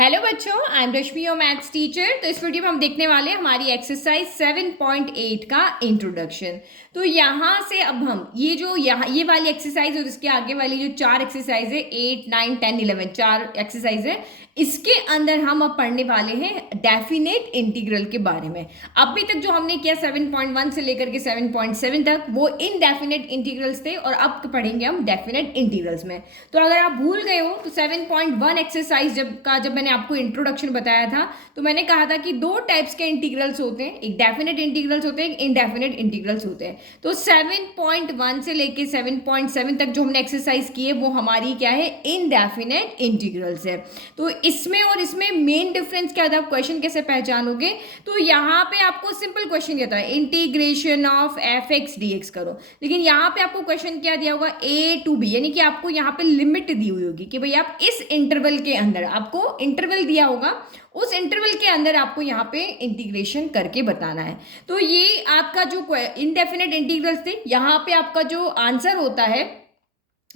Hello बच्चों, I am Rashmi your maths teacher. तो इस वीडियो में हम देखने वाले हैं हमारी एक्सरसाइज 7.8 का इंट्रोडक्शन। तो यहाँ से अब हम ये वाली एक्सरसाइज और इसके आगे वाली जो चार एक्सरसाइज है 8, 9, 10, 11 चार एक्सरसाइज है, इसके अंदर हम अब पढ़ने वाले हैं डेफिनेट इंटीग्रल के बारे में। अभी तक जो हमने किया 7.1 से लेकर के 7.7 तक वो इनडेफिनेट इंटीग्रल्स थे और अब पढ़ेंगे हम डेफिनेट इंटीग्रल्स में। तो अगर आप भूल गए हो तो 7.1 एक्सरसाइज जब मैंने आपको इंट्रोडक्शन बताया था तो मैंने कहा था कि दो टाइप्स के इंटीग्रल्स होते हैं, एक डेफिनेट इंटीग्रल्स होते हैं, एक इनडेफिनेट इंटीग्रल्स होते हैं। तो 7.1 से लेके 7.7 तक जो हमने एक्सरसाइज की है वो हमारी क्या है, इनडेफिनेट इंटीग्रल्स है। तो इसमें और इसमें मेन डिफरेंस क्या था, आप क्वेश्चन कैसे पहचानोगे? तो यहाँ पे आपको सिंपल क्वेश्चन कहता है integration of F x d x करो, लेकिन यहाँ पे आपको क्वेश्चन क्या दिया होगा, ए टू बी, यानी कि आपको यहाँ पे लिमिट दी हुई होगी कि भाई आप इस इंटरवल के अंदर, आपको इंटरवल दिया होगा, उस इंटरवल के अंदर आपको यहाँ पे इंटीग्रेशन करके बताना है। तो ये आपका जो इनडेफिनेट इंटीग्रल्स थे, यहाँ पे आपका जो आंसर होता है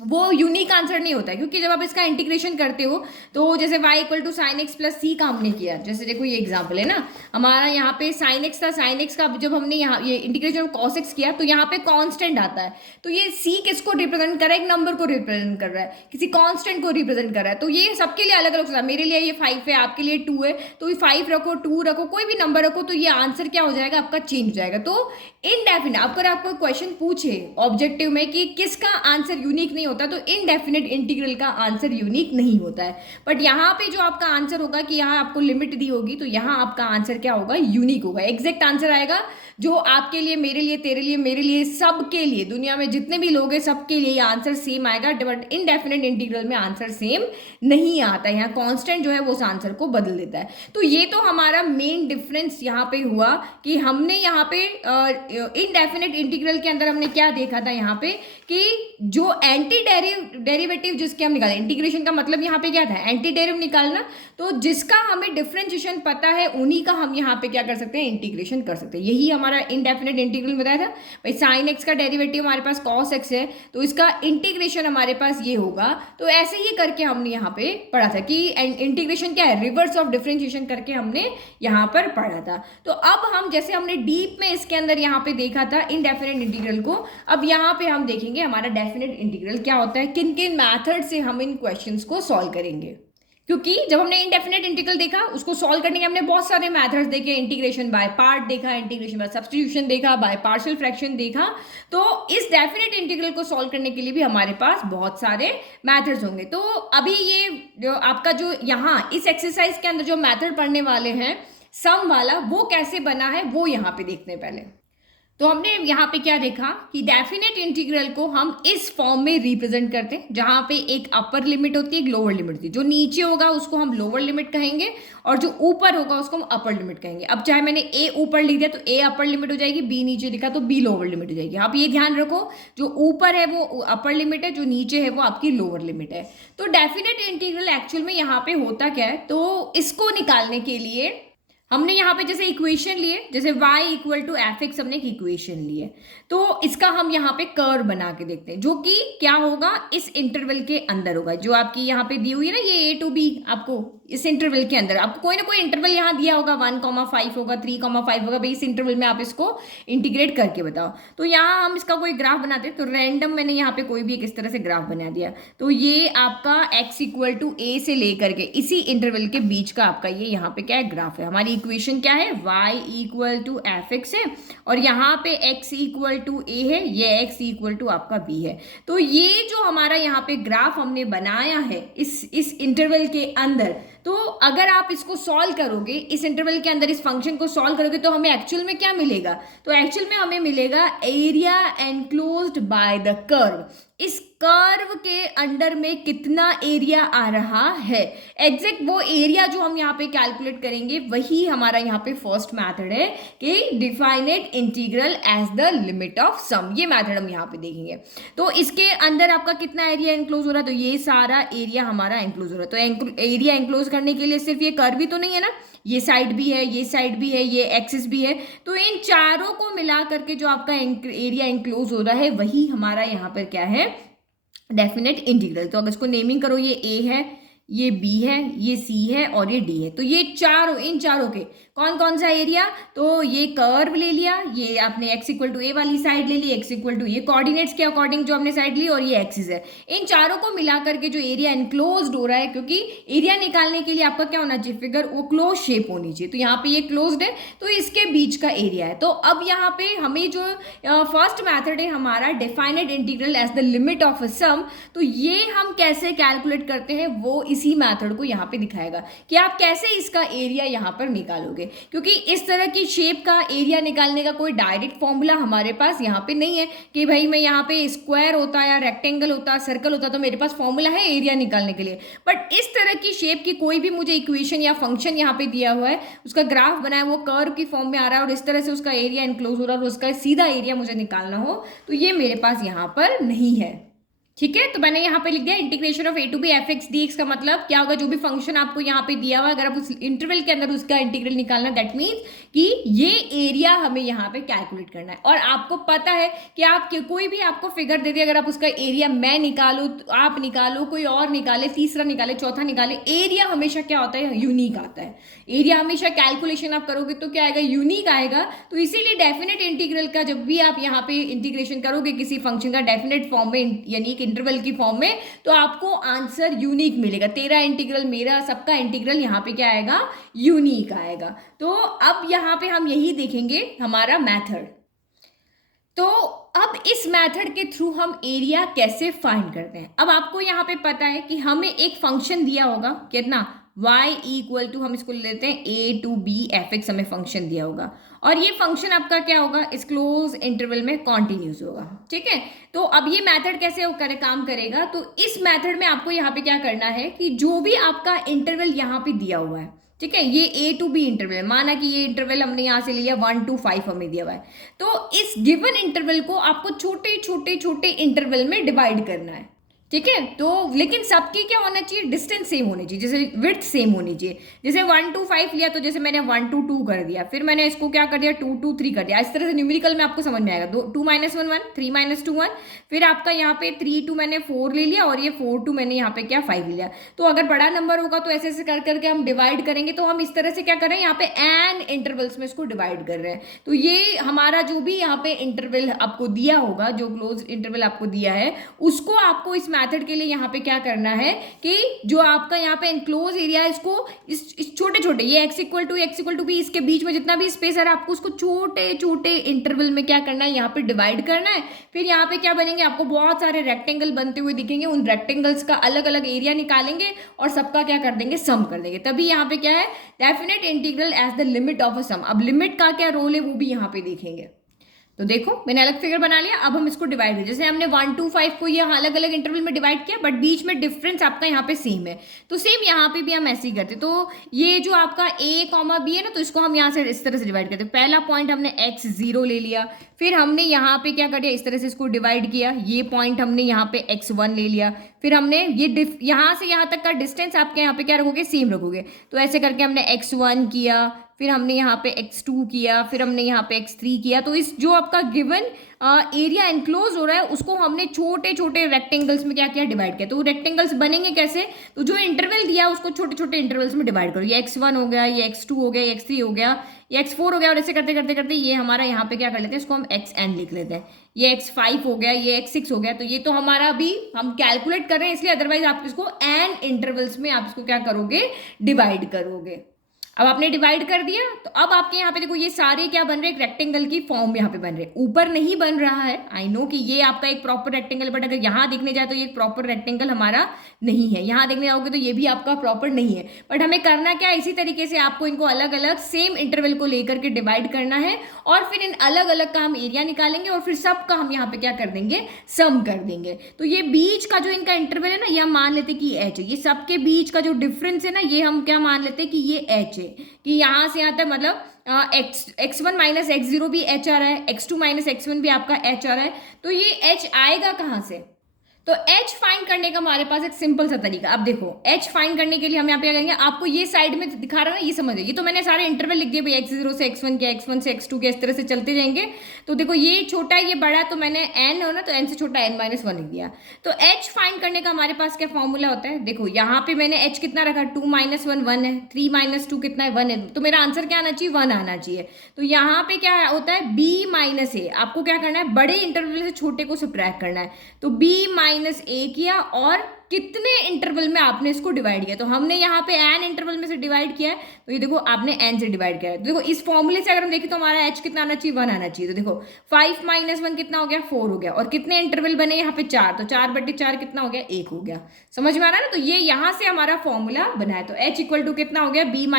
वो यूनिक आंसर नहीं होता है, क्योंकि जब आप इसका इंटीग्रेशन करते हो तो जैसे y equal to sine x plus c का हमने किया, जैसे देखो ये एग्जांपल है ना, हमारा यहाँ पे साइन एक्स था, साइन एक्स का जब हमने यहाँ ये इंटीग्रेशन कॉस एक्स किया तो यहाँ पे कांस्टेंट आता है। तो ये सी किसको रिप्रेजेंट कर रहा है, एक नंबर को रिप्रेजेंट कर रहा है, किसी कांस्टेंट को रिप्रेजेंट कर रहा है। तो ये सबके लिए अलग अलग होता है, मेरे लिए ये 5 है, आपके लिए 2 है, तो ये 5 रखो, 2 रखो, कोई भी नंबर रखो, तो ये आंसर क्या हो जाएगा आपका, चेंज हो जाएगा। तो इनडेफिनेट, अगर आपको क्वेश्चन पूछे ऑब्जेक्टिव में कि किसका आंसर यूनिक नहीं होता, तो इनडेफिनेट इंटीग्रल का आंसर यूनिक नहीं होता है। बट यहाँ पे जो आपका आंसर होगा कि यहाँ आपको लिमिट दी होगी, तो यहाँ आपका आंसर क्या होगा, यूनिक होगा, एग्जैक्ट आंसर आएगा जो आपके लिए, मेरे लिए, तेरे लिए, मेरे लिए, सबके लिए, दुनिया में जितने भी लोग हैं सबके लिए आंसर सेम आएगा। बट इनडेफिनेट इंटीग्रल में आंसर सेम नहीं आता है, यहाँ कांस्टेंट जो है वो उस आंसर को बदल देता है। तो ये तो हमारा मेन डिफरेंस यहाँ पे हुआ कि हमने यहाँ पे इनडेफिनेट इंटीग्रल के अंदर हमने क्या देखा था, यहाँ पे कि जो एंटी डेरिवेटिव जिसके हम निकाले, इंटीग्रेशन का मतलब यहाँ पे क्या था, एंटी डेरिवेटिव निकालना, तो जिसका हमें डिफरेंशिएशन पता है उन्हीं का हम यहाँ पे क्या कर सकते हैं, इंटीग्रेशन कर सकते हैं। यही हमारा इनडेफिनेट इंटीग्रल बताया था भाई, साइन एक्स का डेरिवेटिव हमारे पास कॉस एक्स है, तो इसका इंटीग्रेशन हमारे पास ये होगा। तो ऐसे ही करके हमने यहाँ पे पढ़ा था कि इंटीग्रेशन क्या है, रिवर्स ऑफ डिफरेंशिएशन करके हमने यहाँ पर पढ़ा था। तो अब हम जैसे हमने डीप में इसके अंदर यहाँ पे देखा था इनडेफिनेट इंटीग्रल को, अब यहाँ पे हम देखेंगे हमारा डेफिनेट इंटीग्रल क्या होता है, किन किन मैथड से हम इन क्वेश्चंस को सॉल्व करेंगे। क्योंकि जब हमने इनडेफिनेट इंटीग्रल देखा, उसको सॉल्व करने के हमने बहुत सारे मेथड्स देखे, इंटीग्रेशन बाय पार्ट देखा, इंटीग्रेशन बाय सब्स्टिट्यूशन देखा, बाय पार्शियल फ्रैक्शन देखा। तो इस डेफिनेट इंटीग्रल को सॉल्व करने के लिए भी हमारे पास बहुत सारे मेथड्स होंगे। तो अभी ये जो आपका जो यहाँ इस एक्सरसाइज के अंदर जो मेथड पढ़ने वाले हैं सम वाला, वो कैसे बना है वो यहाँ पे देखते हैं पहले। तो हमने यहाँ पे क्या देखा कि डेफिनेट इंटीग्रल को हम इस फॉर्म में रिप्रेजेंट करते हैं, जहाँ पे एक अपर लिमिट होती है, एक लोअर लिमिट होती है। जो नीचे होगा उसको हम लोअर लिमिट कहेंगे और जो ऊपर होगा उसको हम अपर लिमिट कहेंगे। अब चाहे मैंने ए ऊपर लिख दिया तो ए अपर लिमिट हो जाएगी, बी नीचे लिखा तो बी लोअर लिमिट हो जाएगी। आप ये ध्यान रखो, जो ऊपर है वो अपर लिमिट है, जो नीचे है वो आपकी लोअर लिमिट है। तो डेफिनेट इंटीग्रल एक्चुअल में यहाँ पे होता क्या है, तो इसको निकालने के लिए हमने यहाँ पे जैसे इक्वेशन लिए, जैसे y equal to f x हमने एक इक्वेशन ली है, तो इसका हम यहाँ पे कर्व बना के देखते हैं, जो कि क्या होगा, इस इंटरवल के अंदर होगा। जो आपकी यहाँ पे दी हुई है ना ये a टू b, आपको इस इंटरवल के अंदर आपको कोई ना कोई इंटरवल यहाँ दिया होगा, 1,5 होगा, 3,5 होगा, भाई इस इंटरवल में आप इसको इंटीग्रेट करके बताओ। तो यहाँ हम इसका कोई ग्राफ बनाते हैं, तो रैंडम मैंने यहाँ पे कोई भी एक इस तरह से ग्राफ बना दिया। तो ये आपका x इक्वल टू a से लेकर के इसी इंटरवल के बीच का आपका ये यहाँ पे क्या है, ग्राफ है। हमारी इक्वेशन क्या है, y equal to f x है और यहाँ पे x इक्वल टू a है, ये x इक्वल टू आपका b है। तो ये जो हमारा यहाँ पे ग्राफ हमने बनाया है इस इंटरवल के अंदर, तो अगर आप इसको सॉल्व करोगे, इस इंटरवल के अंदर इस फंक्शन को सॉल्व करोगे, तो हमें एक्चुअल में क्या मिलेगा, तो एक्चुअल में हमें मिलेगा area enclosed by the curve. इस कर्व के अंडर में कितना एरिया आ रहा है, एग्जैक्ट वो एरिया जो हम यहाँ पे कैलकुलेट करेंगे, वही हमारा यहाँ पे फर्स्ट मेथड है कि definite integral as the limit of sum. ये मेथड हम यहाँ पे देखेंगे। तो इसके अंदर आपका कितना एरिया एनक्लोज हो रहा है, तो ये सारा एरिया हमारा एनक्लोज हो रहा है। तो एरिया एनक्लोज करने के लिए सिर्फ ये कर्व ही तो नहीं है ना, ये साइड भी है, ये साइड भी है, ये एक्सिस भी है, तो इन चारों को मिला करके जो आपका एरिया एनक्लोज हो रहा है वही हमारा यहाँ पर क्या है, डेफिनेट इंटीग्रल। तो अगर इसको नेमिंग करो, ये ए है, ये बी है, ये सी है और ये डी है। तो ये चारों, इन चारों के कौन कौन सा एरिया, तो ये कर्व ले लिया, ये आपने x इक्वल टू ए वाली साइड ले ली, x इक्वल टू ये कोऑर्डिनेट्स के अकॉर्डिंग जो हमने साइड ली, और ये एक्सिस है। इन चारों को मिला करके जो एरिया इनक्लोज्ड हो रहा है, क्योंकि एरिया निकालने के लिए आपका क्या होना चाहिए, फिगर वो क्लोज शेप होनी चाहिए। तो यहाँ पे ये क्लोज्ड है, तो इसके बीच का एरिया है। तो अब यहाँ पे हमें जो फर्स्ट मैथड है हमारा defined integral as the limit of a sum, तो ये हम कैसे कैलकुलेट करते हैं वो इसी मैथड को यहाँ पे दिखाएगा कि आप कैसे इसका एरिया यहाँ पर निकालोगे। क्योंकि इस तरह की शेप का एरिया निकालने का कोई डायरेक्ट फॉर्मूला हमारे पास यहाँ पे नहीं है कि भाई मैं यहाँ पे स्क्वायर होता या रेक्टेंगल होता, सर्कल होता तो मेरे पास फॉर्मूला है एरिया निकालने के लिए। बट इस तरह की शेप की कोई भी मुझे इक्वेशन या फंक्शन यहाँ पे दिया हुआ है, उसका ग्राफ बना है, वो कर्व की फॉर्म में आ रहा है और इस तरह से उसका एरिया इनक्लोज हो रहा है और उसका सीधा एरिया मुझे निकालना हो, तो ये मेरे पास यहाँ पर नहीं है। ठीक है, तो मैंने यहाँ पे लिख दिया integration of a to b f x d x का मतलब क्या होगा, जो भी फंक्शन आपको यहाँ पे दिया हुआ है अगर आप उस इंटरवल के अंदर उसका इंटीग्रल निकालना, दैट मीन्स कि ये एरिया हमें यहाँ पे कैलकुलेट करना है। और आपको पता है कि आप कोई भी आपको फिगर दे दे, अगर आप उसका एरिया मैं निकालूँ, आप निकालो, कोई और निकाले, तीसरा निकाले, चौथा निकाले, एरिया हमेशा क्या होता है, यूनिक आता है। एरिया हमेशा कैलकुलेशन आप करोगे तो क्या आएगा, यूनिक आएगा। तो इसीलिए डेफिनेट इंटीग्रल का जब भी आप यहाँ पे इंटीग्रेशन करोगे किसी फंक्शन का डेफिनेट फॉर्म में यानी इंटरवल की फॉर्म में, तो आपको आंसर यूनिक मिलेगा। तेरा इंटीग्रल, मेरा, सबका इंटीग्रल यहाँ पे क्या आएगा, यूनिक आएगा। तो अब यहाँ पे हम यही देखेंगे हमारा मेथड। तो अब इस मेथड के थ्रू हम एरिया कैसे फाइंड करते हैं। अब आपको यहाँ पे पता है कि हमें एक फंक्शन दिया होगा, कितना, y इक्वल टू, हम इसको लेते हैं a to b f x, हमें फंक्शन दिया होगा और ये फंक्शन आपका क्या होगा, इस क्लोज इंटरवल में कॉन्टिन्यूस होगा। ठीक है, तो अब ये मेथड कैसे काम करेगा, तो इस मेथड में आपको यहाँ पे क्या करना है कि जो भी आपका इंटरवल यहाँ पे दिया हुआ है, ठीक है, ये a टू b इंटरवल है, माना कि ये इंटरवल हमने यहाँ से लिया 1 to 5 हमें दिया हुआ है, तो इस गिवन इंटरवल को आपको छोटे छोटे छोटे इंटरवल में डिवाइड करना है। ठीक है, तो लेकिन सबकी क्या होना चाहिए, डिस्टेंस सेम होनी चाहिए, जैसे विड्थ सेम होनी चाहिए। जैसे 1 to 5 लिया तो जैसे मैंने 1 to 2 कर दिया, फिर मैंने इसको क्या कर दिया 2 to 3 कर दिया। इस तरह से न्यूमेरिकल में आपको समझ में आएगा, 2 - 1 1, 3 - 2 1, फिर आपका यहाँ पे 3 to मैंने 4 ले लिया और ये 4 to मैंने यहाँ पे क्या 5 ले लिया। तो अगर बड़ा नंबर होगा तो ऐसे ऐसे कर करके हम डिवाइड करेंगे। तो हम इस तरह से क्या कर रहे हैं, यहाँ पे एन इंटरवल्स में इसको डिवाइड कर रहे हैं। तो ये हमारा जो भी यहाँ पे इंटरवल आपको दिया होगा, जो क्लोज इंटरवल आपको दिया है, उसको आपको इस मैथड के लिए यहाँ पे क्या करना है कि जो आपका यहाँ पे इनक्लोज एरिया है, इसको इस छोटे छोटे, ये x इक्वल टू बी, इसके बीच में जितना भी स्पेस है आपको उसको छोटे छोटे इंटरवल में क्या करना है, यहाँ पे डिवाइड करना है। फिर यहाँ पे क्या बनेंगे, आपको बहुत सारे रेक्टेंगल बनते हुए दिखेंगे, उन रेक्टेंगल्स का अलग अलग एरिया निकालेंगे और सबका क्या कर देंगे, सम कर देंगे। तभी यहाँ पे क्या है, definite integral as the limit of a sum. अब लिमिट का क्या रोल है वो भी यहाँ पे देखेंगे। तो देखो मैंने अलग फिगर बना लिया, अब हम इसको डिवाइड करें। जैसे हमने 1 to 5 को ये अलग अलग इंटरवल में डिवाइड किया, बट बीच में डिफरेंस आपका यहाँ पे सेम है, तो सेम यहाँ पे भी हम ऐसे ही करते। तो ये जो आपका a, b है ना, तो इसको हम यहाँ से इस तरह से डिवाइड करते। पहला पॉइंट हमने x0 ले लिया, फिर हमने यहाँ पे क्या कर दिया, इस तरह से इसको डिवाइड किया। ये पॉइंट हमने यहाँ पे x1 ले लिया, फिर हमने ये यहाँ से यहाँ तक का डिस्टेंस आपके यहाँ पे क्या रखोगे, सेम रखोगे। तो ऐसे करके हमने x1 किया, फिर हमने यहाँ पे x2 किया, फिर हमने यहाँ पे x3 किया। तो इस जो आपका गिवन एरिया इनक्लोज हो रहा है उसको हमने छोटे छोटे रेक्टेंगल्स में क्या किया, डिवाइड किया। तो रेक्टेंगल्स बनेंगे कैसे, तो जो इंटरवल दिया उसको छोटे छोटे इंटरवल्स में डिवाइड करो। ये x1 हो गया, ये x2 हो गया, ये x3 हो गया, ये x4 हो गया, और ऐसे करते करते करते ये हमारा यहाँ पे क्या कर लेते हैं, इसको हम xn लिख लेते हैं। ये x5 हो गया, ये x6 हो गया। तो ये तो हमारा अभी हम कैलकुलेट कर रहे हैं इसलिए, अदरवाइज आप इसको n इंटरवल्स में आप इसको क्या करोगे, डिवाइड करोगे। अब आपने डिवाइड कर दिया, तो अब आपके यहाँ पे देखो ये सारे क्या बन रहे हैं, एक रेक्टेंगल की फॉर्म में यहाँ पे बन रहे हैं। ऊपर नहीं बन रहा है, आई नो कि ये आपका एक प्रॉपर रेक्टेंगल, बट अगर यहाँ देखने जाए तो ये एक प्रॉपर रेक्टेंगल हमारा नहीं है। यहाँ देखने जाओगे तो ये भी आपका प्रॉपर नहीं है। बट हमें करना क्या है, इसी तरीके से आपको इनको अलग अलग सेम इंटरवल को लेकर के डिवाइड करना है और फिर इन अलग अलग का हम एरिया निकालेंगे और फिर सबका हम यहाँ पे क्या कर देंगे, सम कर देंगे। तो ये बीच का जो इनका इंटरवल है ना, ये हम मान लेते हैं कि h है। ये सबके बीच का जो डिफरेंस है ना, ये हम क्या मान लेते हैं कि ये h है, कि यहाँ से यहाँ तक मतलब x1 - x0 भी h आ रहा है, x2 - x1 भी आपका h आ रहा है। तो ये h आएगा कहाँ से, तो h फाइंड करने का हमारे पास एक सिंपल सा तरीका। अब देखो h फाइंड करने के लिए हम यहाँ पे क्या करेंगे, आपको ये साइड में दिखा रहा है ना, ये समझिए। ये तो मैंने सारे इंटरवल लिख दिए भाई, x0 से x1 के, x1 से x2 के, इस तरह से चलते जाएंगे। तो देखो ये छोटा है ये बड़ा है, तो मैंने n हो ना तो n से छोटा n-1 लिख दिया। तो h फाइंड करने का हमारे पास क्या फॉर्मूला होता है, देखो यहाँ पे मैंने h कितना रखा, 2 - 1 1 है, 3 - 2 कितना है 1 है, तो मेरा आंसर क्या आना चाहिए 1 आना चाहिए। तो यहाँ पे क्या होता है b - a, आपको क्या करना है बड़े इंटरवल से छोटे को सब्ट्रैक्ट करना है। तो b - a किया और कितने इंटरवल में आपने इसको डिवाइड किया, तो हमने यहाँ पे n इंटरवल में से डिवाइड किया है, तो ये देखो आपने n से डिवाइड किया है। तो देखो इस फॉर्मूले से अगर हम देखें तो हमारा h कितना आना चाहिए 1 आना चाहिए। तो देखो 5 - 1 कितना हो गया 4 हो गया, और कितने इंटरवल बने यहाँ पे 4, तो 4/4 कितना हो गया 1 हो गया। समझ में आ रहा है ना, तो ये यहाँ से हमारा फॉर्मूला बना है। तो h इक्वल टू कितना हो गया b -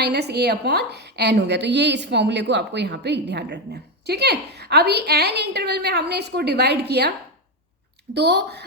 a/n हो गया। तो ये इस फॉर्मूले को आपको यहाँ पे ध्यान रखना है, ठीक है। अभी n इंटरवल में हमने इसको डिवाइड किया, तो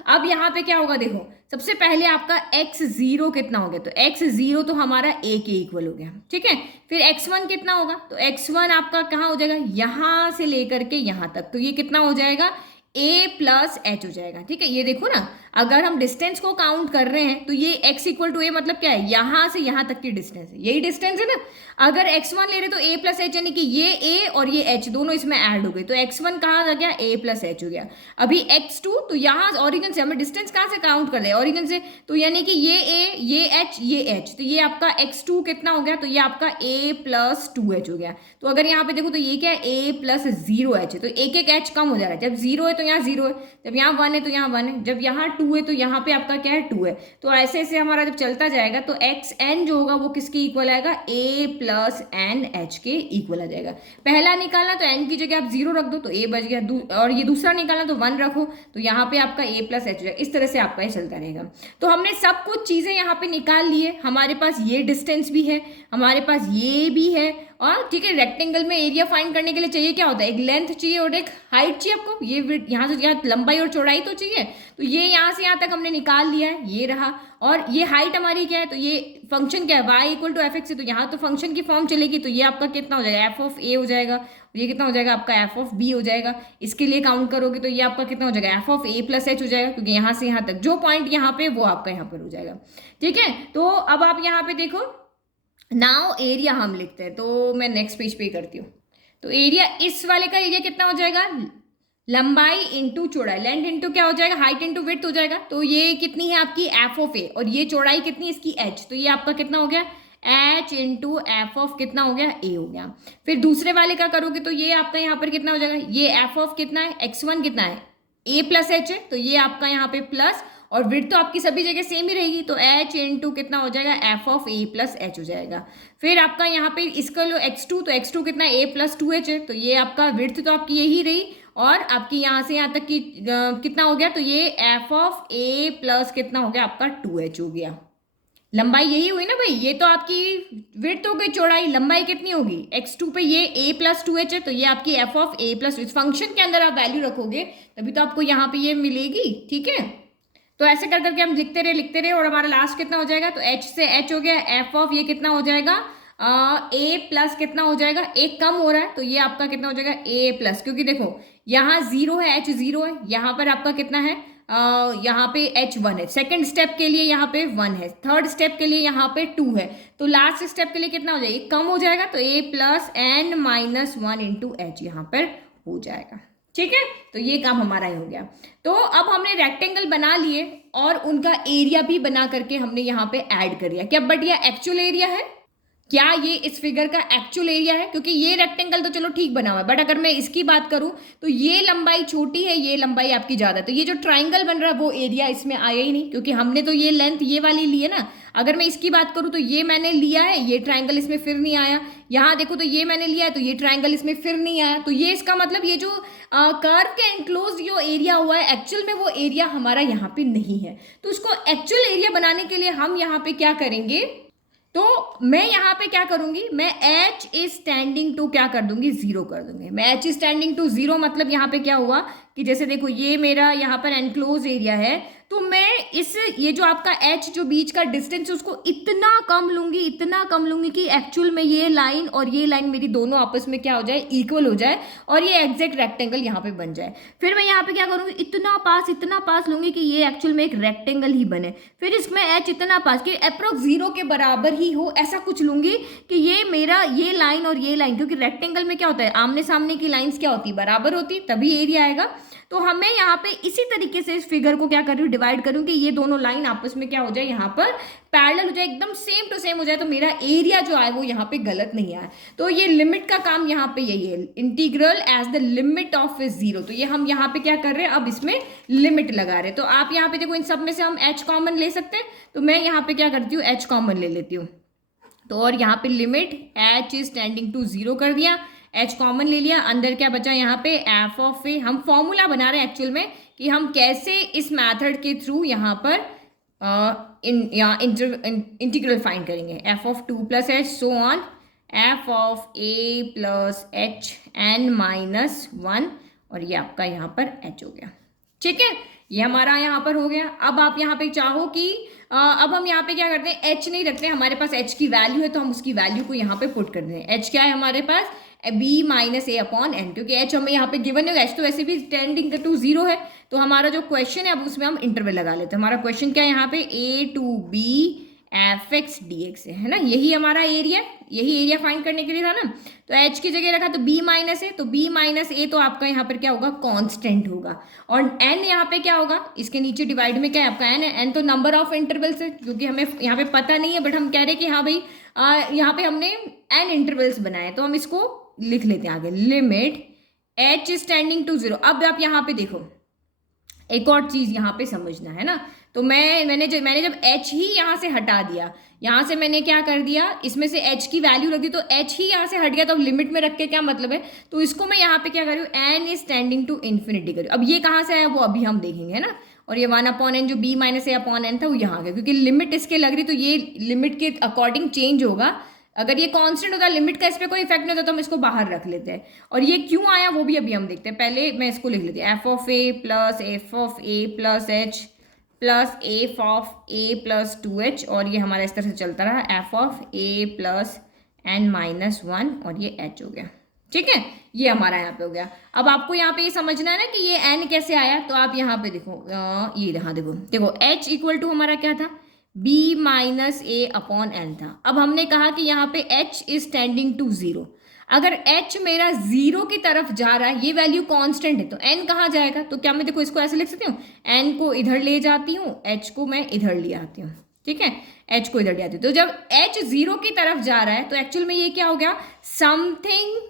अब यहाँ पे क्या होगा, देखो सबसे पहले आपका x0 कितना हो गया, तो x0 तो हमारा a के इक्वल हो गया, ठीक है। फिर x1 कितना होगा, तो x1 आपका कहाँ हो जाएगा, यहाँ से लेकर के यहाँ तक, तो ये कितना हो जाएगा a + h हो जाएगा, ठीक है। ये देखो ना, अगर हम डिस्टेंस को काउंट कर रहे हैं तो ये x = a मतलब क्या है, यहाँ से यहाँ तक की डिस्टेंस है, यही डिस्टेंस है ना। अगर x1 ले रहे तो a + h, यानी कि ये a और ये h दोनों इसमें ऐड हो गए, तो x1 कहाँ आ गया a + h हो गया। अभी x2, तो यहाँ ओरिजिन से हमें डिस्टेंस कहाँ से काउंट कर रहे हैं, ओरिजिन से, तो यानी कि ये a ये h ये h, तो ये आपका x2 कितना हो गया, तो ये आपका a + 2h हो गया। तो अगर यहाँ पे देखो तो ये क्या है a + 0h है, तो एक एक h कम हो जा रहा है। जब 0 है तो यहाँ 0 है, जब यहाँ 1 है तो यहाँ 1 है, जब यहाँ 2 है तो यहाँ पे आपका क्या है 2 है। तो ऐसे ऐसे हमारा जब चलता जाएगा तो xn जो होगा वो किसके इक्वल आएगा, a + nh के इक्वल आ जाएगा। पहला निकालना तो n की जगह आप 0 रख दो तो a बच गया, और ये दूसरा निकालना तो 1 रखो, तो यहाँ पे आपका a + h हो जाएगा। इस तरह से आपका ये चलता रहेगा। तो हमने सब कुछ चीजें यहाँ पे निकाल लिए, हमारे पास ये डिस्टेंस भी है, हमारे पास ये भी है, और ठीक है। रेक्टेंगल में एरिया फाइंड करने के लिए चाहिए क्या होता है, एक लेंथ चाहिए और एक हाइट चाहिए आपको, ये यहाँ से यहाँ लंबाई और चौड़ाई तो चाहिए। तो ये यहाँ से यहाँ तक हमने निकाल लिया है, ये रहा। और ये हाइट हमारी क्या है, तो ये फंक्शन क्या है y = fx है, तो यहाँ तो फंक्शन की फॉर्म चलेगी, तो ये आपका कितना हो जाएगा f(a) हो जाएगा, ये कितना हो जाएगा आपका f(b) हो जाएगा। इसके लिए काउंट करोगे तो ये आपका कितना हो जाएगा f(a + h) हो जाएगा, क्योंकि यहाँ से यहाँ तक जो पॉइंट यहाँ पे वो आपका यहाँ पर हो जाएगा, ठीक है। तो अब आप यहाँ पे देखो, नाउ एरिया हम लिखते हैं, तो मैं नेक्स्ट पेज पे करती हूँ। तो एरिया, इस वाले का एरिया कितना हो जाएगा, लंबाई इंटू चौड़ाई, लेंथ इंटू क्या हो जाएगा, हाइट इंटू विड्थ हो जाएगा। तो ये कितनी है आपकी f(a), और ये चौड़ाई कितनी है इसकी h, तो ये आपका कितना हो गया h × f कितना हो गया a हो गया। फिर दूसरे वाले का करोगे तो ये आपका यहाँ पर कितना हो जाएगा, ये f कितना है, x1 कितना है a + h है, तो ये आपका यहाँ पे प्लस, और विड्थ तो आपकी सभी जगह सेम ही रहेगी, तो h इंटू कितना हो जाएगा f(a + h) हो जाएगा। फिर आपका यहाँ पे इसका लो x2, तो x2 कितना a + 2h है, तो ये आपका विड्थ तो आपकी यही रही, और आपकी यहाँ से यहाँ तक की कितना हो गया, तो ये f(a + कितना हो गया आपका 2h हो गया। लंबाई यही हुई ना भाई, ये तो आपकी विड्थ हो गई, चौड़ाई, लंबाई कितनी होगी, x2 पे ये a + 2h है, तो ये आपकी f(a + इस फंक्शन के अंदर आप वैल्यू रखोगे तभी तो आपको यहाँ पे ये मिलेगी, ठीक है। तो ऐसे कर करके हम लिखते रहे, और हमारा लास्ट कितना हो जाएगा, तो h से h हो गया, f ये कितना हो जाएगा a + कितना हो जाएगा, एक कम हो रहा है, तो ये आपका कितना हो जाएगा a+, क्योंकि देखो यहाँ 0 है, h 0 है, यहाँ पर आपका कितना है, यहाँ पे h 1 है, सेकंड स्टेप के लिए यहाँ पे 1 है, थर्ड स्टेप के लिए यहाँ पे 2 है, तो लास्ट स्टेप के लिए कितना हो जाएगा, कम हो जाएगा, तो a + n - 1 × h यहाँ पर हो जाएगा, ठीक है। तो ये काम हमारा ही हो गया। तो अब हमने रेक्टेंगल बना लिए और उनका एरिया भी बना करके हमने यहाँ पे ऐड कर दिया। क्या बट ये एक्चुअल एरिया है, क्या ये इस फिगर का एक्चुअल एरिया है, क्योंकि ये रेक्टेंगल तो चलो ठीक बना हुआ है, बट अगर मैं इसकी बात करूं तो ये लंबाई छोटी है, ये लंबाई आपकी ज्यादा है, तो ये जो ट्राइंगल बन रहा है वो एरिया इसमें आया ही नहीं, क्योंकि हमने तो ये लेंथ ये वाली ली है ना। अगर मैं इसकी बात करूं तो ये मैंने लिया है, ये ट्राइंगल इसमें फिर नहीं आया। यहाँ देखो तो ये मैंने लिया है, तो ये ट्राइंगल इसमें फिर नहीं आया। तो ये इसका मतलब ये जो कर्व के एनक्लोज जो एरिया हुआ है एक्चुअल में वो एरिया हमारा यहाँ पे नहीं है। तो उसको एक्चुअल एरिया बनाने के लिए हम यहाँ पे क्या करेंगे, तो मैं यहाँ पे क्या करूंगी, मैं h इज टेंडिंग टू क्या कर दूंगी, 0 कर दूंगी। मैं h इज टेंडिंग टू 0 मतलब यहाँ पे क्या हुआ कि जैसे देखो ये मेरा यहाँ पर एनक्लोज एरिया है, तो मैं ये जो आपका h जो बीच का डिस्टेंस है उसको इतना कम लूंगी कि एक्चुअल में ये लाइन और ये लाइन मेरी दोनों आपस में क्या हो जाए, इक्वल हो जाए और ये एग्जैक्ट रेक्टेंगल यहाँ पे बन जाए। फिर मैं यहाँ पे क्या करूँगी, इतना पास लूंगी कि ये एक्चुअल में एक रेक्टेंगल ही बने। फिर इसमें h इतना पास कि अप्रोक्स 0 के बराबर ही हो, ऐसा कुछ लूंगी कि ये मेरा ये लाइन और ये लाइन, क्योंकि रेक्टेंगल में क्या होता है, आमने सामने की लाइंस क्या होती है, बराबर होती, तभी एरिया आएगा। तो हमें यहाँ पे इसी तरीके से इस फिगर को क्या कर रही हूँ, डिवाइड करूँ कि ये दोनों लाइन आपस में क्या हो जाए, यहाँ पर पैरेलल हो जाए, एकदम सेम टू सेम हो जाए, तो मेरा एरिया जो आए वो यहाँ पे गलत नहीं आए। तो ये लिमिट का काम यहाँ पे यही है, integral as the limit of 0। तो ये हम यहाँ पे क्या कर रहे हैं, अब इसमें लिमिट लगा रहे हैं। तो आप यहाँ पे देखो इन सब में से हम h कॉमन ले सकते हैं, तो मैं यहाँ पे क्या करती हूँ, h कॉमन ले लेती हूँ। तो और यहाँ पे limit h is tending to 0 कर दिया, h कॉमन ले लिया, अंदर क्या बचा यहाँ पे f ऑफ a। हम फॉर्मूला बना रहे हैं एक्चुअल में कि हम कैसे इस मेथड के थ्रू यहाँ पर इंटीग्रल फाइंड करेंगे, f of 2 plus h so on f of a plus h n minus 1, और ये आपका यहाँ पर h हो गया। ठीक है, ये हमारा यहाँ पर हो गया। अब आप यहाँ पे चाहो कि अब हम यहाँ पे क्या करते हैं, h नहीं रखते हैं, हमारे पास h की वैल्यू है तो हम उसकी वैल्यू को यहाँ पे पुट कर दें। h क्या है हमारे पास, b माइनस ए अपॉन एन, क्योंकि h हमें यहाँ पे गिवन है, h तो वैसे भी टेंडिंग टू 0 है। तो हमारा जो क्वेश्चन है अब उसमें हम इंटरवल लगा लेते हैं। हमारा क्वेश्चन क्या है यहाँ पे, a to b f x d x है ना, यही हमारा एरिया, यही एरिया फाइंड करने के लिए था ना। तो h की जगह रखा तो b माइनस है, तो b माइनस ए तो आपका यहाँ पर क्या होगा, कांस्टेंट होगा, और n यहाँ पे क्या होगा, इसके नीचे डिवाइड में क्या है आपका n है, n तो नंबर ऑफ इंटरवल्स है, क्योंकि हमें यहाँ पे पता नहीं है, बट हम कह रहे हैं कि हाँ भाई यहाँ पे हमने n इंटरवल्स बनाए, तो हम इसको लिख लेते हैं आगे, limit h is tending to 0। अब आप यहाँ पे देखो एक और चीज यहाँ पे समझना है ना, तो मैंने जब h ही यहाँ से हटा दिया, यहाँ से मैंने क्या कर दिया, इसमें से h की वैल्यू रख दी, तो h ही यहाँ से हट गया, तो अब लिमिट में रख के क्या मतलब है, तो इसको मैं यहाँ पे क्या कर रही हूँ, n is tending to infinity कर रही हूँ। अब ये कहाँ से आया वो अभी हम देखेंगे है ना, और ये 1 अपॉन एन जो b माइनस ए अपॉन एन था वो यहाँ गया, क्योंकि लिमिट इसके लग रही तो ये लिमिट के अकॉर्डिंग चेंज होगा। अगर ये कांस्टेंट होता, लिमिट का इस पर कोई इफेक्ट नहीं होता, तो हम इसको बाहर रख लेते हैं। और ये क्यों आया वो भी अभी हम देखते हैं, पहले मैं इसको लिख लेती हूँ, f of a plus f of a plus h plus f of a plus 2h, और ये हमारा इस तरह से चलता रहा, f of a plus n minus 1, और ये h हो गया। ठीक है, ये हमारा यहाँ पे हो गया। अब आपको यहाँ पे ये समझना है ना कि ये n कैसे आया, तो आप यहाँ पे देखो, ये हाँ देखो h इक्वल टू हमारा क्या था, b माइनस ए अपॉन एन था। अब हमने कहा कि यहाँ पे h इज टेंडिंग टू 0, अगर h मेरा 0 की तरफ जा रहा है, ये वैल्यू कांस्टेंट है, तो n कहाँ जाएगा, तो क्या मैं देखो इसको ऐसे लिख सकती हूँ, n को इधर ले जाती हूँ, h को मैं इधर ले आती हूँ। ठीक है, h को इधर ले आती हूँ, तो जब h 0 की तरफ जा रहा है तो एक्चुअल में ये क्या हो गया, समथिंग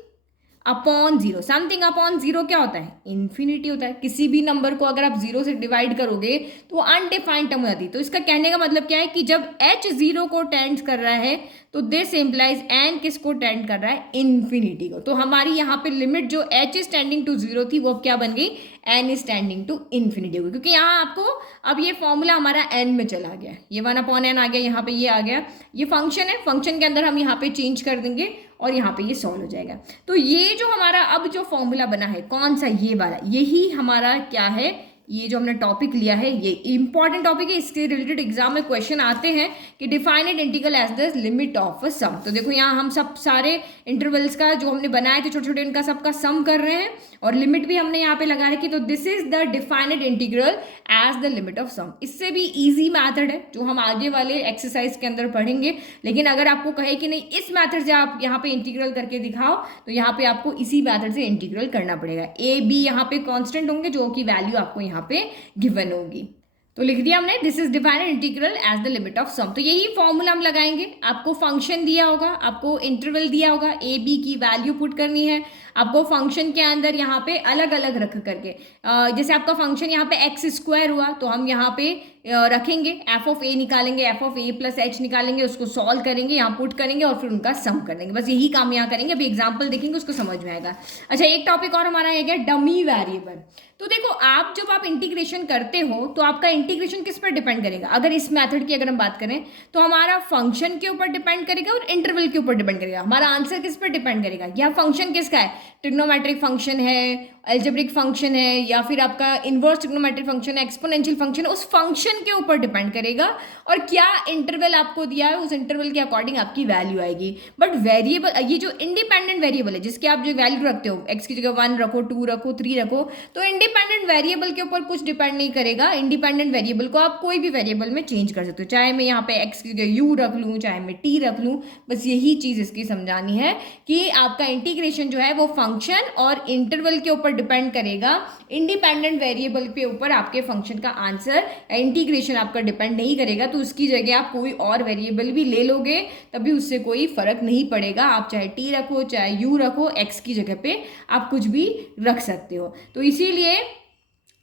अपॉन 0। समथिंग अपॉन 0 क्या होता है, इन्फिनिटी होता है। किसी भी नंबर को अगर आप 0 से डिवाइड करोगे तो अनडिफाइंड टर्म हो जाती है। तो इसका कहने का मतलब क्या है कि जब h 0 को टेंड कर रहा है तो दिस इम्प्लाइज n किसको टेंड कर रहा है, इन्फिनिटी को। तो हमारी यहाँ पे लिमिट जो h इज टेंडिंग टू 0 थी वो क्या बन गई, n is tending to infinity हो गई, क्योंकि यहाँ आपको अब ये फॉर्मूला हमारा n में चला गया, ये 1 अपॉन n आ गया, यहाँ पे ये आ गया, ये फंक्शन है, फंक्शन के अंदर हम यहाँ पे चेंज कर देंगे और यहाँ पे ये सॉल्व हो जाएगा। तो ये जो हमारा अब जो फॉर्मूला बना है कौन सा, ये वाला, यही हमारा क्या है, ये जो हमने टॉपिक लिया है ये इंपॉर्टेंट टॉपिक है, इसके रिलेटेड एग्जाम में क्वेश्चन आते हैं कि define integral as the limit of a sum. तो देखो यहाँ हम सब सारे इंटरवल्स का जो हमने बनाए थे छोटे छोटे, इनका सबका सम कर रहे हैं और लिमिट भी हमने यहाँ पे लगा रखी। तो this is the defined integral as the limit of sum. इससे भी इजी मैथड है जो हम आगे वाले एक्सरसाइज के अंदर पढ़ेंगे, लेकिन अगर आपको कहे कि नहीं इस मैथड से आप यहाँ पे इंटीग्रल करके दिखाओ, तो यहाँ पे आपको इसी मैथड से इंटीग्रल करना पड़ेगा। ए बी यहाँ पे कॉन्स्टेंट होंगे जो कि वैल्यू आपको यहाँ पे गिवन होगी। तो लिख दिया हमने, this is defined integral as the limit of sum. तो यही फॉर्मूला हम लगाएंगे। आपको फंक्शन दिया होगा, आपको इंटरवल दिया होगा, ए बी की वैल्यू पुट करनी है आपको फंक्शन के अंदर यहाँ पे अलग अलग रख करके। जैसे आपका फंक्शन यहाँ पे एक्स स्क्वायर हुआ तो हम यहाँ पे रखेंगे, एफ ऑफ ए निकालेंगे, F of a plus H निकालेंगे, उसको सॉल्व करेंगे, यहाँ पुट करेंगे और फिर उनका सम कर देंगे। बस यही काम यहाँ करेंगे। अभी एग्जाम्पल देखेंगे उसको समझ में आएगा। अच्छा, एक टॉपिक और हमारा है क्या, डमी वेरिएबल। तो देखो आप जब आप इंटीग्रेशन करते हो तो आपका इंटीग्रेशन किस पर डिपेंड करेगा। अगर इस मेथड की अगर हम बात करें तो हमारा फंक्शन के ऊपर डिपेंड करेगा और इंटरवल के ऊपर डिपेंड करेगा। हमारा आंसर किस पर डिपेंड करेगा, यह फंक्शन किसका है, ट्रिग्नोमेट्रिक फंक्शन है, एल्जेब्रिक फंक्शन है, या फिर आपका इनवर्स ट्रिग्नोमेट्रिक फंक्शन है, एक्सपोनेंशियल फंक्शन है। उस फंक्शन फंक्शन के ऊपर डिपेंड करेगा और क्या इंटरवल आपको दिया है उस इंटरवल के अकॉर्डिंग आपकी वैल्यू आएगी। बट वेरिएबल, ये जो इंडिपेंडेंट वेरिएबल है जिसके आप जो वैल्यू रखते हो, एक्स की जगह 1 रखो, 2 रखो, 3 रखो, तो इंडिपेंडेंट वेरिएबल के ऊपर कुछ डिपेंड नहीं करेगा। इंडिपेंडेंट वेरिएबल को आप कोई भी वेरिएबल में चेंज कर सकते हो, चाहे मैं यहाँ पे एक्स की जगह यू रख लूँ, चाहे मैं टी रख लूँ। बस यही चीज़ इसकी समझानी है कि आपका इंटीग्रेशन जो है वो फंक्शन और इंटरवल के ऊपर डिपेंड करेगा। इंडिपेंडेंट वेरिएबल के ऊपर आपके फंक्शन का आंसर, इंटीग्रेशन आपका डिपेंड नहीं करेगा, तो उसकी जगह आप कोई और वेरिएबल भी ले लोगे तभी उससे कोई फर्क नहीं पड़ेगा। आप चाहे टी रखो, चाहे यू रखो, एक्स की जगह पे आप कुछ भी रख सकते हो। तो इसीलिए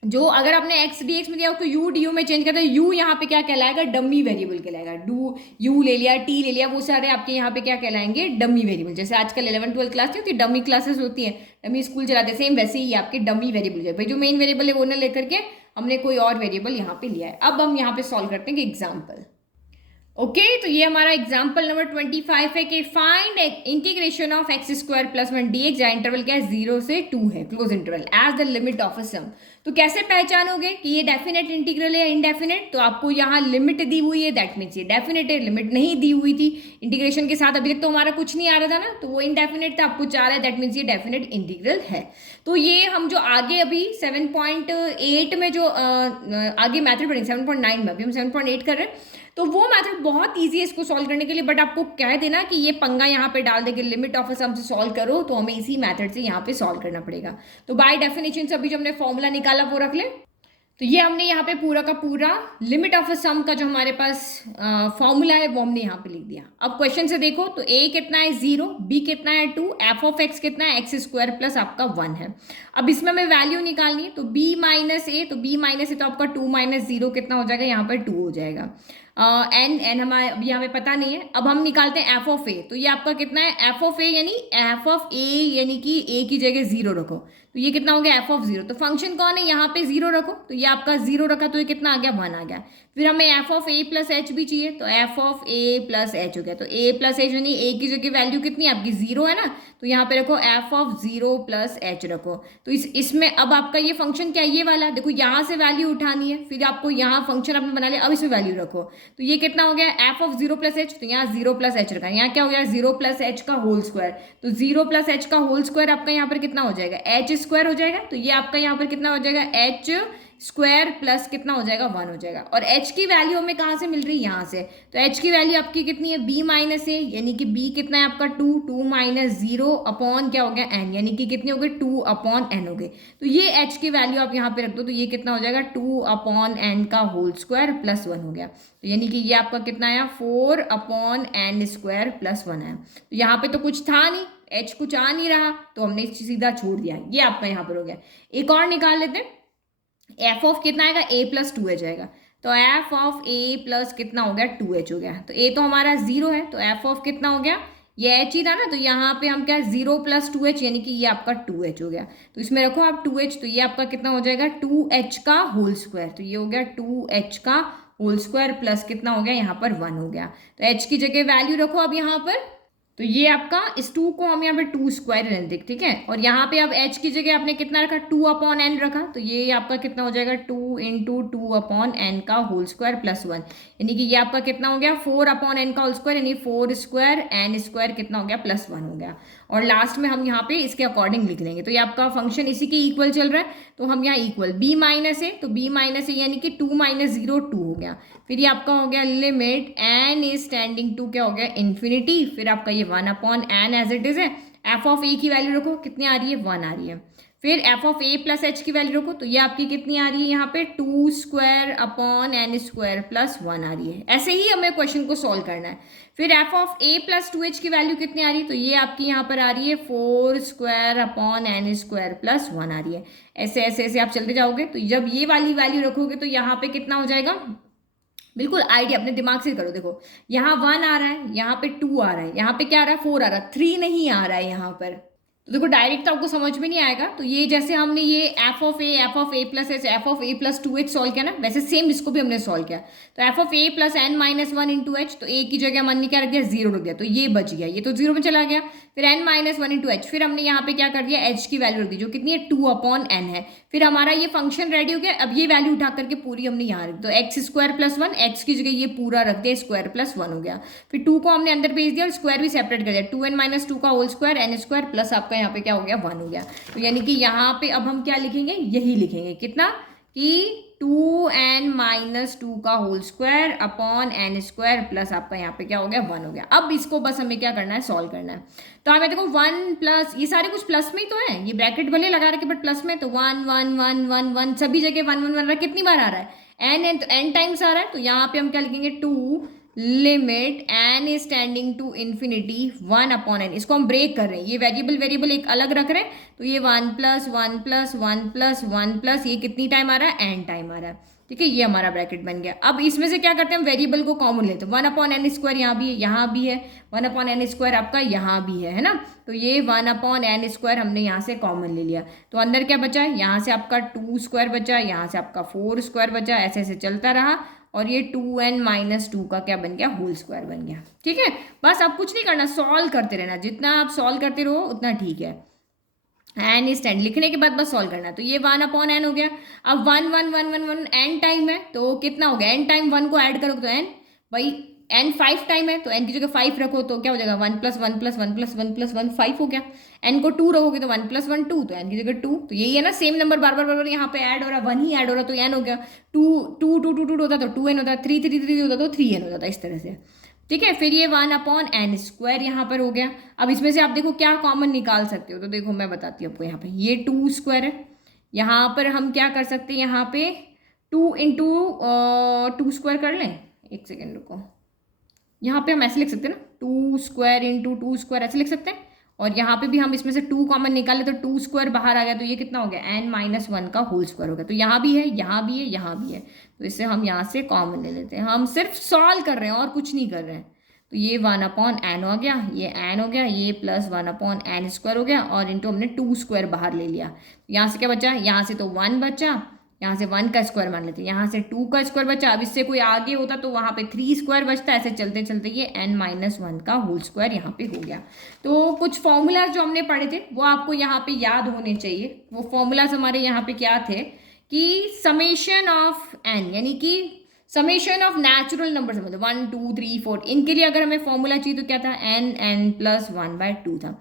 जो अगर आपने एक्स डी एक्स में दिया हो तो यू डी यू में चेंज करते हो, यू यहाँ पे क्या कहलाएगा, डमी वेरिएबल कहलाएगा। डू यू ले लिया, टी ले लिया, वो सारे आपके यहाँ पे क्या कहलाएंगे, डमी वेरिएबल। जैसे आजकल 11-12 क्लास नहीं होती, डमी क्लासेस होती है, डमी स्कूल चलाते हैं, सेम वैसे ही आपके डमी वेरिएबल है। भाई जो मेन वेरिएबल है वो न लेकर के हमने कोई और वेरिएबल यहाँ पे लिया है। अब हम यहाँ पे सॉल्व करते हैं कि एग्जाम्पल। ओके तो ये हमारा एग्जाम्पल नंबर 25 है कि find integration of x square plus 1 d x, जहाँ इंटरवल क्या है 0 से 2 है, close interval, as the limit of a sum. तो कैसे पहचानोगे कि ये डेफिनेट इंटीग्रल है या इनडेफिनेट? तो आपको यहाँ लिमिट दी हुई है, दैट मीन्स ये डेफिनेट है। लिमिट नहीं दी हुई थी इंटीग्रेशन के साथ, अभी तक तो हमारा कुछ नहीं आ रहा था ना, तो वो इनडेफिनेट था, आपको 4 है, दैट मीन्स ये डेफिनेट इंटीग्रल है। तो ये हम जो आगे अभी 7.8 में जो आगे मैथड पढ़ेंगे, 7.9 में, अभी हम 7.8 कर रहे हैं, तो वो मेथड बहुत इजी है इसको सॉल्व करने के लिए। बट आपको कह देना कि ये पंगा यहाँ पे डाल देंगे, लिमिट ऑफ अ सम से सॉल्व करो, तो हमें इसी मेथड से यहाँ पे सॉल्व करना पड़ेगा। तो बाय डेफिनेशन से अभी जो हमने फॉर्मूला निकाला वो रख ले। तो ये हमने यहाँ पे पूरा का पूरा लिमिट ऑफ अ सम का जो हमारे पास फॉर्मूला है वो हमने यहाँ पे लिख दिया। अब क्वेश्चन से देखो तो a कितना है 0, b कितना है 2, f ऑफ x कितना है एक्स स्क्वायर प्लस आपका 1 है। अब इसमें हमें वैल्यू निकालनी है, तो b माइनस ए, तो b माइनस ए तो आपका 2 माइनस 0 कितना हो जाएगा, यहाँ पर 2 हो जाएगा। एन हमारे अभी हमें पता नहीं है। अब हम निकालते हैं एफ ऑफ ए, तो ये आपका कितना है एफ ऑफ ए, यानी एफ ऑफ ए यानी कि ए की जगह 0 रखो, तो ये कितना हो गया एफ ऑफ 0। तो फंक्शन कौन है, यहाँ पे 0 रखो, तो ये आपका 0 रखा, तो ये कितना आ गया 1 आ गया। फिर हमें F of a plus H भी चाहिए, तो f of a plus H हो गया। तो ए प्लस एच यानी ए की जगह वैल्यू कितनी आपकी 0 है ना, तो यहाँ पे रखो एफ ऑफ 0 प्लस एच रखो। तो इसमें अब आपका ये फंक्शन क्या है, ये वाला देखो, यहाँ से वैल्यू उठानी है, फिर आपको यहाँ फंक्शन आपने बना लिया, अब इसमें वैल्यू रखो, तो ये कितना हो गया एफ ऑफ 0 प्लस एच, तो यहाँ 0 प्लस एच रखा, यहाँ क्या हो गया 0 प्लस एच का होल स्क्वायर, तो 0 प्लस एच का होल स्क्वायर आपका यहाँ पर कितना हो जाएगा एच स्क्वायर हो जाएगा। तो ये आपका यहाँ पर कितना हो जाएगा एच स्क्वायर प्लस कितना हो जाएगा 1 हो जाएगा। और h की वैल्यू हमें कहाँ से मिल रही है, यहाँ से, तो h की वैल्यू आपकी कितनी है b माइनस ए, यानी कि b कितना है आपका 2 माइनस 0 अपॉन क्या हो गया n, यानी कि कितने हो गए 2 अपॉन n हो गए। तो ये h की वैल्यू आप यहाँ पे रख दो, तो ये कितना हो जाएगा 2 अपॉन n का होल स्क्वायर प्लस 1 हो गया। तो यानी कि ये आपका कितना आया 4 अपॉन n स्क्वायर प्लस 1 है। तो यहाँ पे तो कुछ था नहीं, h कुछ आ नहीं रहा, तो हमने सीधा छोड़ दिया, ये आपका यहाँ पर हो गया। एक और निकाल लेते हैं, एफ ऑफ कितना आएगा a प्लस 2h आएगा, तो एफ ऑफ a प्लस कितना हो गया 2h हो गया। तो a तो हमारा 0 है, तो एफ ऑफ कितना हो गया, ये h ही था ना, तो यहाँ पे हम क्या 0 प्लस 2h यानी कि ये आपका 2h हो गया। तो इसमें रखो आप 2h, तो ये आपका कितना हो जाएगा 2h का होल स्क्वायर, तो ये हो गया 2h का होल स्क्वायर प्लस कितना हो गया यहाँ पर 1 हो गया। तो h की जगह वैल्यू रखो अब यहाँ पर, तो ये आपका इस 2 को हम यहाँ पे 2 स्क्वायर रहने दें, ठीक है। और यहाँ पे अब h की जगह आपने कितना रखा 2 अपॉन n रखा, तो ये आपका कितना हो जाएगा 2 इंटू 2 अपॉन n का होल स्क्वायर प्लस 1, यानी कि ये आपका कितना हो गया 4 अपॉन n का होल स्क्वायर, यानी 4 स्क्वायर n स्क्वायर कितना हो गया प्लस 1 हो गया। और लास्ट में हम यहाँ पे इसके अकॉर्डिंग लिख लेंगे। तो ये आपका फंक्शन इसी के इक्वल चल रहा है, तो हम यहाँ इक्वल b माइनस है, तो b माइनस है यानी कि 2 माइनस 0 2 हो गया। फिर ये आपका हो गया limit n is tending to क्या हो गया इन्फिनिटी, फिर आपका ये 1 upon n as it is है। एफ ऑफ ए की वैल्यू रखो, कितनी आ रही है 1 आ रही है। फिर F of a plus H की वैल्यू रखो, तो ये आपकी कितनी आ रही है यहाँ पे 2 square upon n square plus 1 आ रही है। ऐसे ही हमें क्वेश्चन को सॉल्व करना है। फिर F of a plus 2h की वैल्यू कितनी आ रही है, तो ये आपकी यहाँ पर आ रही है 4 square upon n square plus 1 आ रही है। ऐसे ऐसे ऐसे आप चलते जाओगे, तो जब ये वाली वैल्यू रखोगे तो यहाँ पे कितना हो जाएगा, बिल्कुल आइडिया अपने दिमाग से करो। देखो यहाँ 1 आ रहा है, यहाँ पे 2 आ रहा है, यहाँ पे क्या आ रहा है 4 आ रहा है, 3 नहीं आ रहा है यहाँ पर, तो देखो डायरेक्ट तो आपको समझ में नहीं आएगा, तो ये जैसे हमने ये F of a plus H F of a plus 2h solve किया ना, वैसे सेम इसको भी हमने सॉल्व किया। तो f of a plus n minus one into h, तो ए की जगह मन ने क्या रख दिया, 0 रख दिया, तो ये बच गया, ये तो 0 में चला गया। फिर n minus one into h, फिर हमने यहाँ पे क्या कर दिया, एच की वैल्यू रख दी जो कितनी है 2/n है। फिर हमारा ये फंक्शन रेडी हो गया। अब ये वैल्यू उठा करके पूरी हमने यहाँ रख दो, x square plus one, x की जगह ये पूरा रख दिया, स्क्वायर प्लस वन हो गया। फिर 2 को हमने अंदर भेज दिया और स्क्वायर भी सेपरेट कर दिया, 2n माइनस 2 का whole square n square plus आपका यहाँ पे क्या हो गया 1 हो गया। तो यानी कि यहाँ पे अब हम क्या लिखेंगे, यही लिखेंगे कितना कि 2n माइनस 2 का whole square upon n square plus आपका यहाँ पे क्या हो गया 1 हो गया। अब इसको बस हमें क्या करना है, सॉल्व करना है। तो हमें देखो 1 प्लस, ये सारे कुछ प्लस में ही तो है, ये ब्रैकेट भले लगा रखे बट प्लस में, तो 1 1 1 1 1 सभी जगह 1 1 1 रहा है। कितनी बार आ रहा है, n तो n टाइम्स आ रहा है। तो यहाँ पे हम क्या लिखेंगे, 2 limit n is tending to infinity 1/n। इसको हम ब्रेक कर रहे हैं, ये वेरिएबल एक अलग रख रहे हैं, तो ये 1 प्लस 1 प्लस 1 प्लस 1 प्लस ये कितनी टाइम आ रहा है, n टाइम आ रहा है। ठीक है, ये हमारा ब्रैकेट बन गया। अब इसमें से क्या करते हैं, हम वेरिएबल को कॉमन लेते हैं, 1/n स्क्वायर यहाँ भी है, यहाँ भी है, 1/n स्क्वायर आपका यहाँ भी है ना। तो ये 1/n स्क्वायर हमने यहाँ से कॉमन ले लिया। तो अंदर क्या बचा है, यहाँ से आपका 2 स्क्वायर बचा, यहाँ से आपका 4 स्क्वायर बचा, ऐसे ऐसे चलता रहा और ये 2n माइनस 2 का क्या बन गया, होल स्क्वायर बन गया। ठीक है, बस अब कुछ नहीं करना, सॉल्व करते रहना, जितना आप सॉल्व करते रहो उतना ठीक है। एन इज 10 लिखने के बाद बस सॉल्व करना। तो ये 1/n हो गया। अब 1 1 1 1 1 n टाइम है, तो कितना हो गया, n टाइम 1 को ऐड करोगे तो n, भाई n 5 टाइम है, तो n की जगह 5 रखो तो क्या हो जाएगा, 1 प्लस 1 प्लस 1 प्लस 1 प्लस 1 5 हो गया। n को 2 रखोगे तो 1 प्लस 1 2, तो n की जगह 2। तो यही है ना, सेम नंबर बार बार यहाँ पे ऐड हो रहा है, 1 ही ऐड हो रहा, तो n हो गया 2 2 2 2 2 होता तो 2n होता, 3 3 3 होता तो 3n हो जाता, इस तरह से। ठीक है, फिर ये 1/n स्क्वायर यहाँ पर हो गया। अब इसमें से आप देखो क्या कॉमन निकाल सकते हो, तो देखो मैं बताती हूँ आपको, यहाँ पे ये 2 स्क्वायर है, यहाँ पर हम क्या कर सकते हैं, यहाँ पे 2 इंटू 2 स्क्वायर कर लें, एक सेकेंड रुको, यहाँ पे हम ऐसे लिख सकते हैं ना, 2 स्क्वायर इंटू 2 स्क्वायर ऐसे लिख सकते हैं। और यहाँ पे भी हम इसमें से 2 कॉमन निकाले तो 2 स्क्वायर बाहर आ गया, तो ये कितना हो गया, n माइनस 1 का होल स्क्वायर हो गया। तो यहाँ भी है, यहाँ भी है, यहाँ भी है, तो इससे हम यहाँ से कॉमन ले लेते हैं। हम सिर्फ सॉल्व कर रहे हैं और कुछ नहीं कर रहे हैं। तो ये 1/n हो गया, ये n हो गया, ये प्लस 1/n स्क्वायर हो गया, और इंटू हमने 2 स्क्वायर बाहर ले लिया। यहाँ से क्या बचा, यहाँ से तो 1 बचा, यहाँ से 1 का स्क्वायर मान लेते हैं, यहाँ से 2 का स्क्वायर बचा। अब इससे कोई आगे होता तो वहाँ पे 3 स्क्वायर बचता, ऐसे चलते चलते ये n माइनस 1 का होल स्क्वायर यहाँ पे हो गया। तो कुछ फॉर्मूलाज जो हमने पढ़े थे वो आपको यहाँ पे याद होने चाहिए। वो फॉर्मूलाज हमारे यहाँ पे क्या थे कि समेशन ऑफ n, यानी कि समेशन ऑफ नेचुरल नंबर, मतलब 1 2 3 4, इनके लिए अगर हमें फॉर्मूला चाहिए तो क्या था, n प्लस 1/2 था।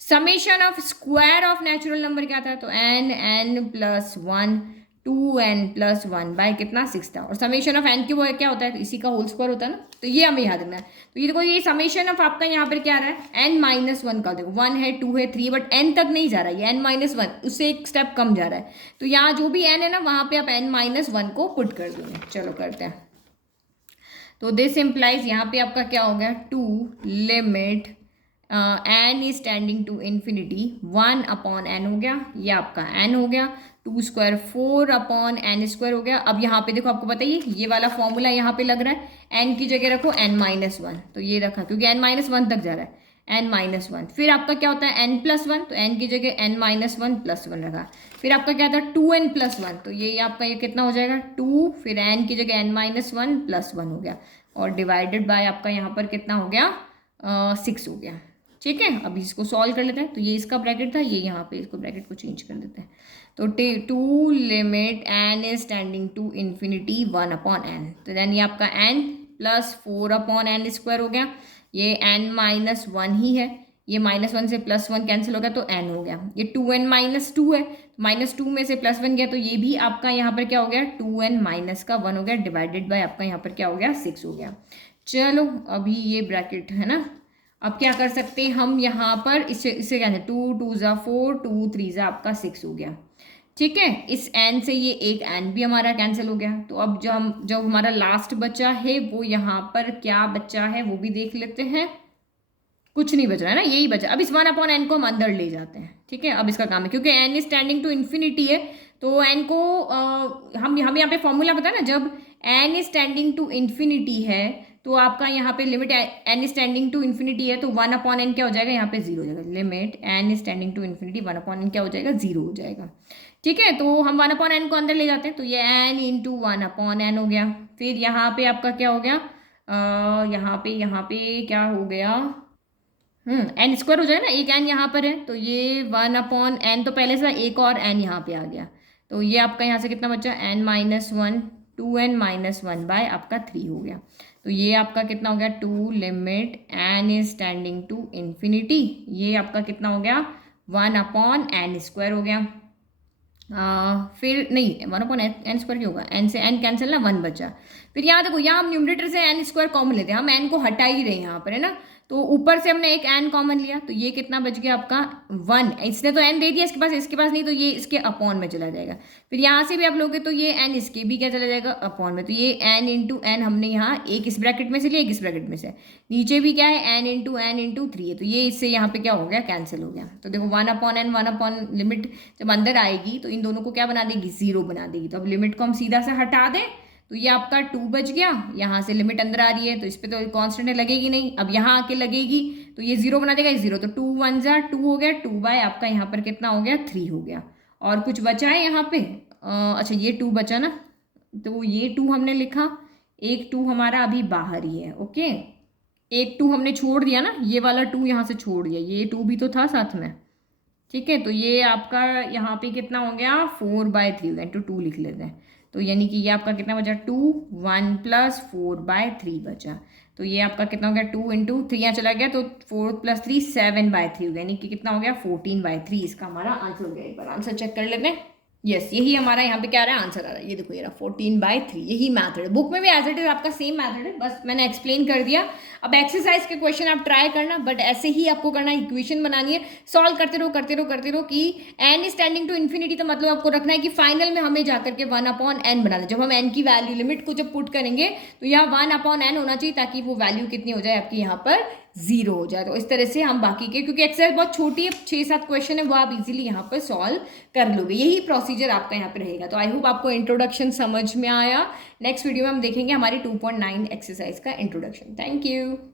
Summation of square of natural number क्या था, तो n plus 1 2n plus 1 bye कितना 6 था। और समेशन ऑफ n की वो क्या होता है, तो इसी का होल स्क्वायर होता है ना, तो ये हमें याद रखना है। तो ये देखो, ये समेशन ऑफ आपका यहाँ पर क्या आ रहा है, n माइनस 1 का, देखो 1 है 2 है 3, बट n तक नहीं जा रहा है, ये n माइनस 1 उससे एक स्टेप कम जा रहा है। तो यहाँ जो भी n है ना, वहाँ पे आप n माइनस 1 को पुट कर दोगे। चलो करते हैं। तो दिस इम्प्लाइज यहाँ पे आपका क्या हो गया, 2 limit n is tending to infinity 1/n हो गया, ये आपका n हो गया, 2 स्क्वायर 4/n स्क्वायर हो गया। अब यहाँ पे देखो, आपको बताइए ये वाला फॉर्मूला यहाँ पे लग रहा है, n की जगह रखो n माइनस 1, तो ये रखा क्योंकि n माइनस 1 तक जा रहा है, n माइनस 1। फिर आपका क्या होता है n प्लस 1, तो n की जगह n माइनस 1 प्लस 1 रखा। फिर आपका क्या था 2n प्लस 1, तो ये आपका ये कितना हो जाएगा 2, फिर n की जगह n माइनस 1 प्लस 1 हो गया, और डिवाइडेड बाय आपका यहाँ पर कितना हो गया 6 हो गया। ठीक है, अब इसको सॉल्व कर लेते हैं। तो ये इसका ब्रैकेट था, ये यहाँ पे इसको ब्रैकेट को चेंज कर देते हैं। तो 2 limit n is tending to infinity 1/n, तो देन ये आपका n प्लस 4/n स्क्वायर हो गया, ये n माइनस 1 ही है, ये माइनस 1 से प्लस 1 कैंसिल हो गया तो n हो गया। ये 2n माइनस 2 है, माइनस 2 में से प्लस 1 गया, तो ये भी आपका यहाँ पर क्या हो गया 2n माइनस का 1 हो गया, डिवाइडेड बाय आपका यहाँ पर क्या हो गया 6 हो गया। चलो अभी ये ब्रैकेट है ना, अब क्या कर सकते हैं हम यहाँ पर, इससे क्या है 2 2 ज़ा 4 2 3 ज़ा आपका 6 हो गया। ठीक है, इस n से ये एक n भी हमारा कैंसिल हो गया। तो अब जो हमारा लास्ट बचा है वो यहाँ पर क्या बचा है वो भी देख लेते हैं। कुछ नहीं बच रहा है ना, यही बचा। अब इस 1/n को हम अंदर ले जाते हैं। ठीक है, अब इसका काम है, क्योंकि n is tending to infinity है, तो n को हम यहाँ पे फॉर्मूला पता है ना, जब n is tending to infinity है तो आपका यहाँ पे limit n is tending to infinity है, तो 1/n क्या हो जाएगा, यहाँ पे 0 हो जाएगा। Limit n is tending to infinity 1/n क्या हो जाएगा, 0 हो जाएगा। ठीक है, तो हम 1/n को अंदर ले जाते हैं, तो ये n इंटू 1/n हो गया। फिर यहाँ पे आपका क्या हो गया, यहाँ पे क्या हो गया, एन स्क्वायर हो जाएगा ना, एक एन यहाँ पर है, तो ये 1/n तो पहले से एक और एन यहाँ पे आ गया, तो ये आपका यहाँ से कितना बचा, n-1, 2n-1 बाय आपका 3 हो गया। तो ये आपका कितना हो गया, 2 limit n is tending to infinity, ये आपका कितना हो गया, 1/n² हो गया। फिर नहीं 1/n² क्यों होगा, n से n कैंसिल ना, 1 बचा। फिर यहाँ देखो, यहाँ हम न्यूमरेटर से n² कॉमन लेते हैं, हम n को हटा ही रहे हैं यहाँ पर, है ना, तो ऊपर से हमने एक n कॉमन लिया, तो ये कितना बच गया आपका 1, इसने तो n दे दिया इसके पास नहीं, तो ये इसके अपॉन में चला जाएगा। फिर यहाँ से भी आप लोगे तो ये n इसके भी क्या चला जाएगा, अपॉन में, तो ये n इंटू एन हमने यहाँ एक इस ब्रैकेट में से लिया, एक इस ब्रैकेट में से, नीचे भी क्या है n इंटू 3 है, तो ये इससे यहाँ पे क्या हो गया, कैंसिल हो गया। तो देखो 1/n 1/, लिमिट जब अंदर आएगी तो इन दोनों को क्या बना देगी, 0 बना देगी। तो अब लिमिट को हम सीधा से हटा दें, तो ये आपका 2 बच गया, यहाँ से लिमिट अंदर आ रही है तो इस पर तो कांस्टेंट लगेगी नहीं, अब यहाँ आके लगेगी तो ये 0 बना देगा, 0, तो 2 1 जा 2 हो गया, 2 बाय आपका यहाँ पर कितना हो गया, 3 हो गया। और कुछ बचा है यहाँ पे, अच्छा ये 2 बचा ना, तो ये 2 हमने लिखा, एक 2 हमारा अभी बाहर ही है, ओके, एक 2 हमने छोड़ दिया ना, ये वाला 2 यहाँ से छोड़ दिया, ये 2 भी तो था साथ में। ठीक है, तो ये आपका यहाँ पे कितना हो गया, 4/3 हो गया, इंटू 2 लिख लेते हैं, तो यानी कि ये आपका कितना बचा, 2 1 + 4/3 बचा। तो ये आपका कितना हो गया, 2 इंटू 3 यहाँ चला गया, तो 4 + 3 7/3 हो गया, यानी कि कितना हो गया, 14/3 इसका हमारा आंसर हो गया। एक बार आंसर चेक कर लेते हैं। यस, यही हमारा यहाँ पे क्या आ रहा है, आंसर आ रहा है, ये देखो ये रहा 14/3, यही मैथड है, बुक में भी एज इट इज आपका सेम मैथड है, बस मैंने एक्सप्लेन कर दिया। अब एक्सरसाइज के क्वेश्चन आप ट्राई करना, बट ऐसे ही आपको करना है, इक्वेशन बनानी है, सॉल्व करते रहो कि n is tending to infinity, तो मतलब आपको रखना है कि फाइनल में हमें जाकर के 1/n बना दें। जब हम n की वैल्यू लिमिट को जब पुट करेंगे तो यहाँ 1/n होना चाहिए, ताकि वो वैल्यू कितनी हो जाए आपकी यहाँ पर 0 हो जाए। तो इस तरह से हम बाकी के, क्योंकि एक्सरसाइज बहुत छोटी है, 6-7 क्वेश्चन है, वो आप इजीली यहाँ पर सॉल्व कर लोगे, यही प्रोसीजर आपका यहाँ पे रहेगा। तो आई होप आपको इंट्रोडक्शन समझ में आया। नेक्स्ट वीडियो में हम देखेंगे हमारी 2.9 एक्सरसाइज का इंट्रोडक्शन। Thank you.